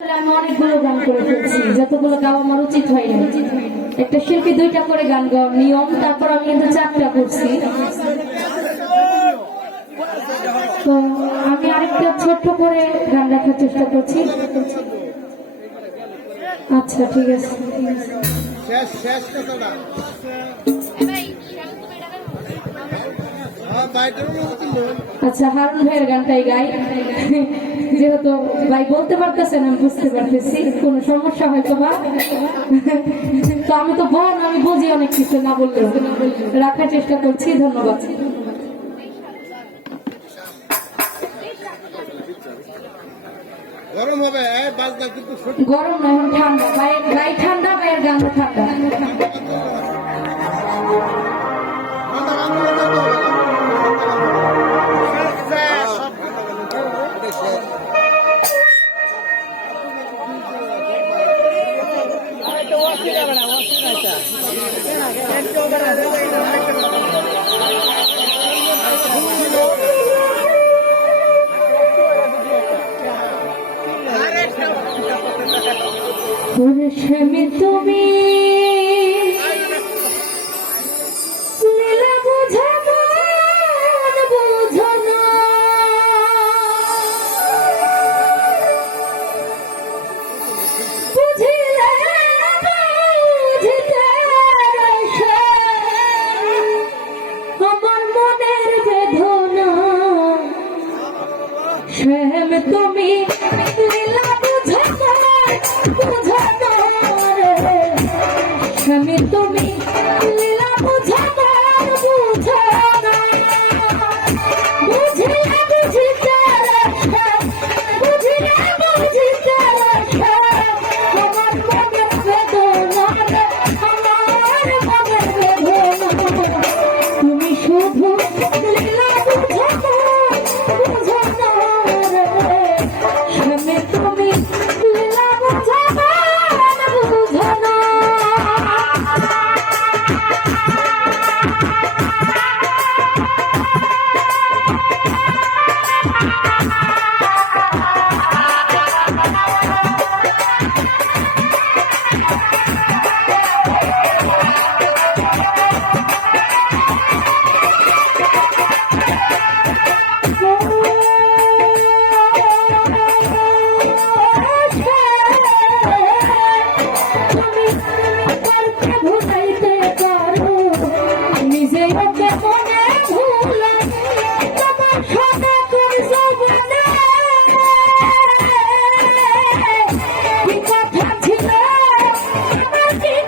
আমি অনেকগুলো গান করে ফেলছি যতগুলো গাওয়া আমার উচিত হয়নি একটা শিল্পী দুইটা করে গান গাওয়ার নিয়ম তারপর আমি কিন্তু চারটা করছি। তো আমি আরেকটা ছোট্ট করে গান রাখার চেষ্টা করছি। আচ্ছা ঠিক আছে। হ্যাঁ আচ্ছা হারুন ভাইয়ের গানটাই গাই। যেহেতু ভাই বলতে পারতেছেন আমি বুঝতে পারতেছি কোনো সমস্যা হয়তো বা। তো আমি তো বোন আমি বুঝি অনেক কিছু না বললেও। রাখার চেষ্টা করছি ধন্যবাদ। গরম হবে গরম না এখন ঠান্ডা। ভাইয়ের গাই ঠান্ডা ভাইয়ের গান ঠান্ডা। পুরুষমি তুমি তুমি লীলা বুঝো বুঝো রে। তুমি লীলা আমার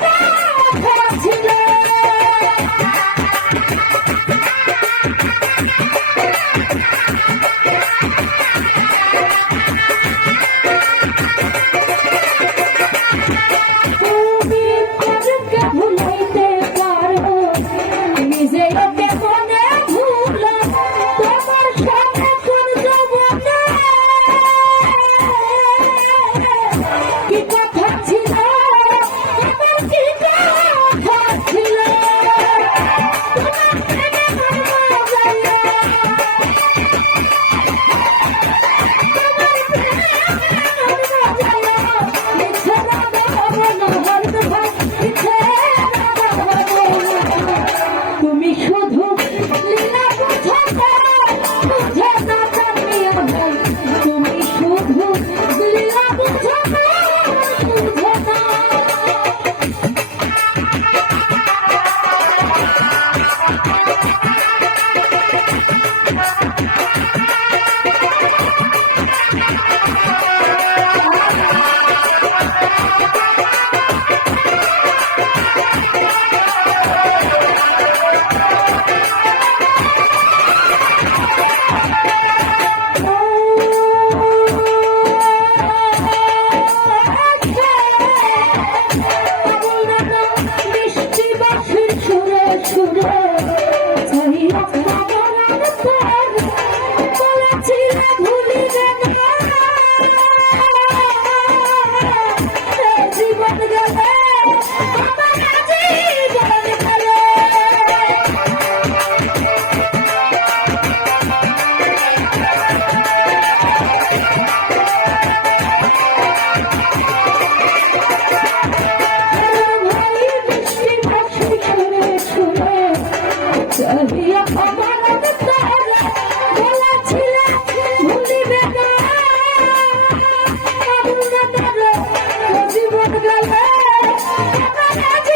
¡Gracias!